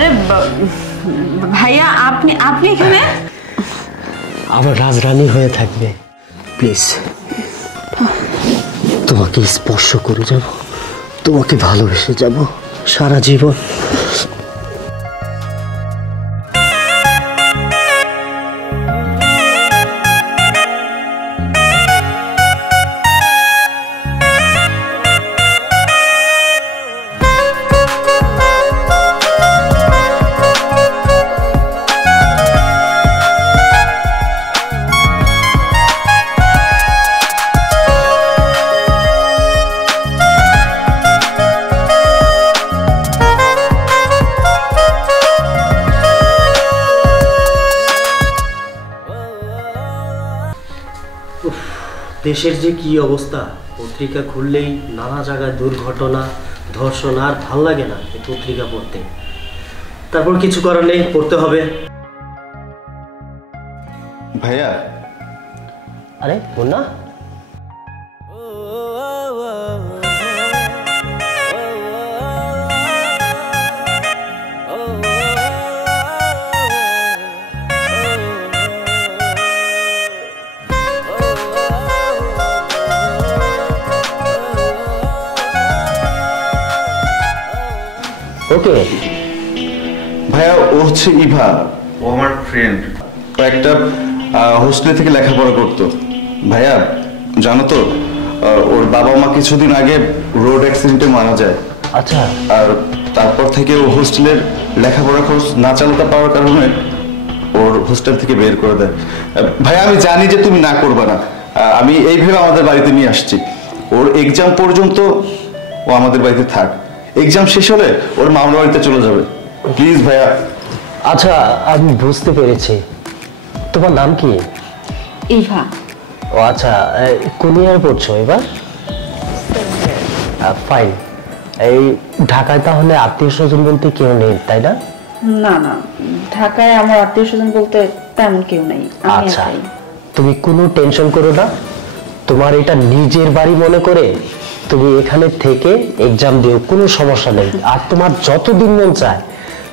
আরে ভাইয়া আপনি আপনি এখানে? আমার রাজরানী হয়ে থাকবে প্লিজ। তোমাকে স্পর্শ করে যাব, তোমাকে ভালোবেসে যাব সারা জীবন। দেশের যে কি অবস্থা, পত্রিকা খুললেই নানা জায়গায় দুর্ঘটনা, ধর্ষণ, আর ভাল লাগে না এই পত্রিকা পড়তে। তারপর কিছু করার নেই, পড়তে হবে। ভাইয়া, আরে মুন্না, ওকে ভাইয়া ও হচ্ছে ইভা, ও আমার ফ্রেন্ড। ও একটা হোস্টেল থেকে লেখাপড়া করতো। ভাইয়া জানো তো, ওর বাবা মা কিছুদিন আগে রোড অ্যাক্সিডেন্টে মারা যায়। আচ্ছা। আর তারপর থেকে ও হোস্টেলের লেখাপড়া খরচ না চালাতে পাওয়ার কারণে ওর হোস্টেল থেকে বের করে দেয়। ভাইয়া আমি জানি যে তুমি না করবে না, আমি এই ভেবে আমাদের বাড়িতে নিয়ে আসছি। ওর এক্সাম পর্যন্ত ও আমাদের বাড়িতে থাক, এক্সাম শেষ হলে ওর মামার বাড়িতে চলে যাবে। প্লিজ ভাইয়া। আচ্ছা আমি বুঝতে পেরেছি, তোমার নাম কি? ইভা। ও আচ্ছা, কোন ইয়ার পড়ছো এবার? ফাইন। এই ঢাকায় তাহলে আত্মীয় স্বজন বলতে কেউ নেই, তাই না? না না, ঢাকায় আমার আত্মীয় স্বজন বলতে তেমন কেউ নেই। আচ্ছা, তুমি কোনো টেনশন করো না, তোমার এটা নিজের বাড়ি মনে করে তুমি এখানে থেকে এক্সাম দিও, কোনো সমস্যা নেই। আর তোমার যতদিন মন চায়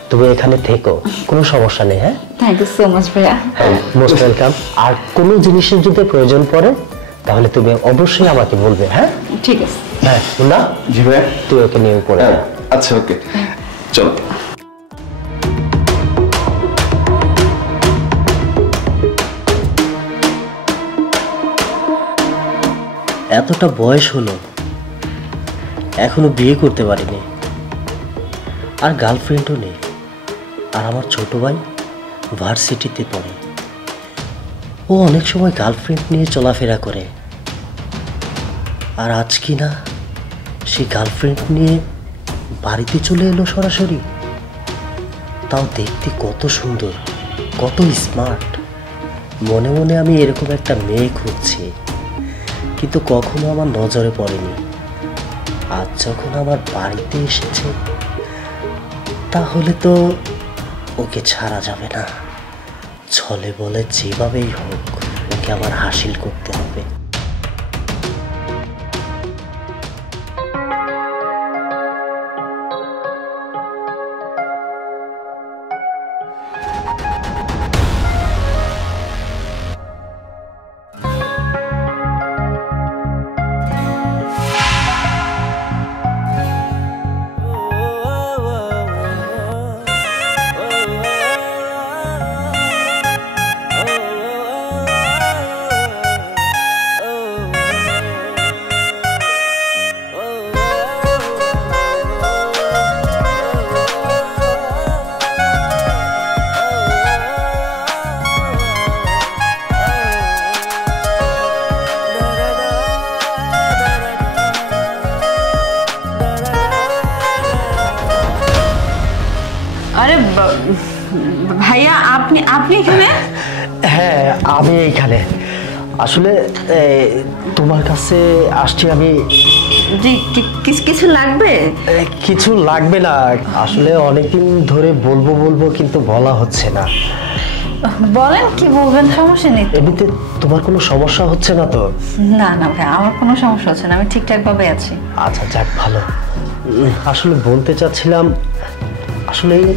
তুমি এখানে থেকো, কোনো সমস্যা নেই। হ্যাঁ, থ্যাংক ইউ সো মাচ ভাইয়া। Most welcome. আর কোনো জিনিসের যদি প্রয়োজন পড়ে তাহলে তুমি অবশ্যই আমাকে বলবে। হ্যাঁ ঠিক আছে। হ্যাঁ মুন্না, জি ভাইয়া। তুই ওকে নিয়ে উপরে। আচ্ছা ওকে, চলো। এতটা বয়স হলো এখনো বিয়ে করতে পারিনি, আর গার্লফ্রেন্ডও নেই। আর আমার ছোট ভাই ভার্সিটিতে পড়ে, ও অনেক সময় গার্লফ্রেন্ড নিয়ে চলাফেরা করে। আর আজ কি না সে গার্লফ্রেন্ড নিয়ে বাড়িতে চলে এলো সরাসরি, তাও দেখতে কত সুন্দর, কত স্মার্ট। মনে মনে আমি এরকম একটা মেয়ে খুঁজছি, কিন্তু কখনো আমার নজরে পড়েনি। আজ যখন আমার বাড়িতে এসেছে তাহলে তো ওকে ছাড়া যাবে না। ছলে বলে যেভাবেই হোক ওকে আমার হাসিল করতে হবে। আরে ভাইয়া আপনি আপনি এখানে? হ্যাঁ আমি এইখানে, আসলে তোমার কাছে আসছি আমি। কিছু লাগবে? কিছু লাগবে না, আসলে অনেকদিন ধরে বলবো বলবো কিন্তু বলা হচ্ছে না। বলেন কি বলবেন, সমস্যা নেই। এমনিতে তোমার কোনো সমস্যা হচ্ছে না তো? না না ভাই, আমার কোনো সমস্যা হচ্ছে না, আমি ঠিকঠাক ভাবে আছি। আচ্ছা যাক ভালো। আসলে বলতে চাচ্ছিলাম আসলে এই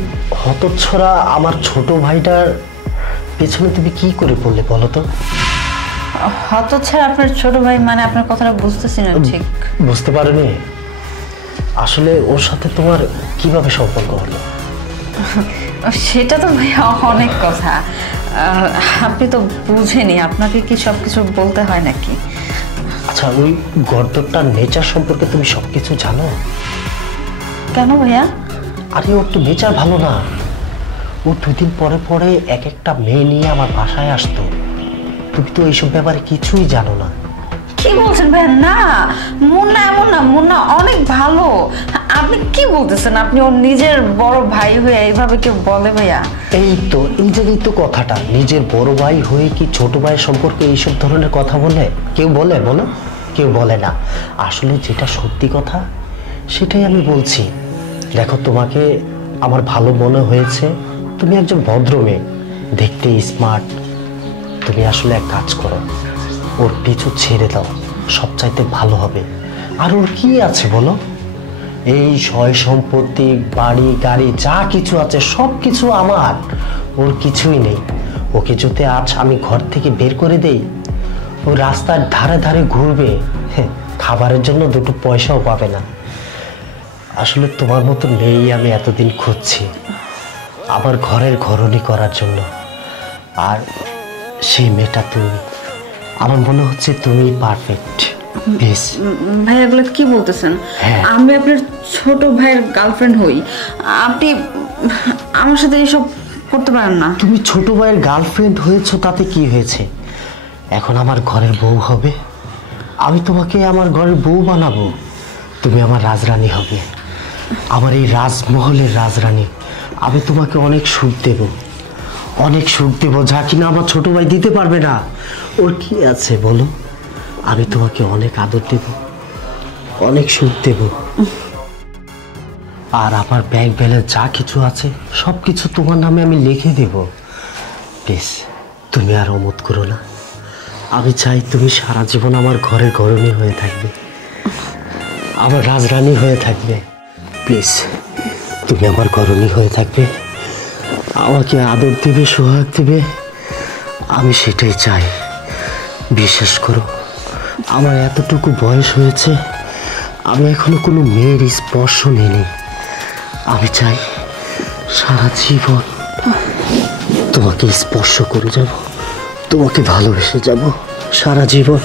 হতচ্ছরা আমার ছোট ভাইটার পেছনে তুমি কি করে পড়লে বলো তো? হতচ্ছাড়া আপনার ছোট ভাই মানে আপনার কথাটা বুঝতেছি না ঠিক। বুঝতে পারোনি? আসলে ওর সাথে তোমার কিভাবে সম্পর্ক হলো? সেটা তো ভাইয়া অনেক কথা, আপনি তো বুঝেনি, আপনাকে কি সবকিছু বলতে হয় নাকি? আচ্ছা, ওই গর্দটার নেচার সম্পর্কে তুমি সবকিছু জানো? কেন ভাইয়া? আরে ওর তো নেচার ভালো না। ও 2 দিন পরে পরে এক একটা মেয়ে নিয়ে আমার বাসায় আসতো। তুমি তো এইসব ব্যাপারে কিছুই জানো না। কি বলছেন ভাইয়া? না, মুন্না এমন না, মুন্না অনেক ভালো। আপনি কি বলতেছেন? আপনি ওর নিজের বড় ভাই হয়ে এইভাবে কেউ বলে ভাইয়া? এই জায়গায় তো কথাটা, নিজের বড় ভাই হয়ে কি ছোট ভাইয়ের সম্পর্কে এইসব ধরনের কথা বলে কেউ বলে? বলো, কেউ বলে না। আসলে যেটা সত্যি কথা সেটাই আমি বলছি। দেখো, তোমাকে আমার ভালো মনে হয়েছে, তুমি একজন ভদ্র মেয়ে, দেখতে স্মার্ট। তুমি আসলে এক কাজ করো, ওর পিছু ছেড়ে দাও, সবচাইতে ভালো হবে। আর ওর কি আছে বলো? এই সয় সম্পত্তি, বাড়ি গাড়ি যা কিছু আছে সব কিছু আমার, ওর কিছুই নেই। ওকে যদি আজ আমি ঘর থেকে বের করে দেই, ও রাস্তার ধারে ধারে ঘুরবে, খাবারের জন্য 2 পয়সাও পাবে না। আসলে তোমার মতো মেয়েই আমি এতদিন খুঁজছি আমার ঘরের ঘরণী করার জন্য। আর সেই মেয়েটা তুমি। আমার মনে হচ্ছে তুমি পারফেক্ট। বেশ ভাই, এগুলো কি বলতেছেন? হ্যাঁ। আমি আপনার ছোট ভাইয়ের গার্লফ্রেন্ড হই, আপনি আমার সাথে এসব করতে পারেন না। তুমি ছোট ভাইয়ের গার্লফ্রেন্ড হয়েছো, তাতে কি হয়েছে? এখন আমার ঘরের বউ হবে, আমি তোমাকে আমার ঘরের বউ বানাবো, তুমি আমার রাজরানী হবে, আমার এই রাজমহলের রাজরানী। আমি তোমাকে অনেক সুখ দেব, অনেক সুখ দেব, যা কিনা আমার ছোট ভাই দিতে পারবে না। ওর কি আছে বলো? আমি তোমাকে অনেক আদর দেব, অনেক সুখ দেব। আর আমার ব্যাংক ব্যালেন্স যা কিছু আছে সব কিছু তোমার নামে আমি লিখে দেব। প্লিজ তুমি আর অমত করো না। আমি চাই তুমি সারা জীবন আমার ঘরের ঘরণী হয়ে থাকবে, আমার রাজরানী হয়ে থাকবে। প্লিজ তুমি আমার ঘরণী হয়ে থাকবে, আমাকে আদর দেবে, সোহাগ দেবে, আমি সেটাই চাই। বিশ্বাস করো, আমার এতটুকু বয়স হয়েছে, আমি এখনো কোনো মেয়ের স্পর্শ নিইনি। আমি চাই সারা জীবন তোমাকে স্পর্শ করে যাব, তোমাকে ভালোবেসে যাব সারা জীবন।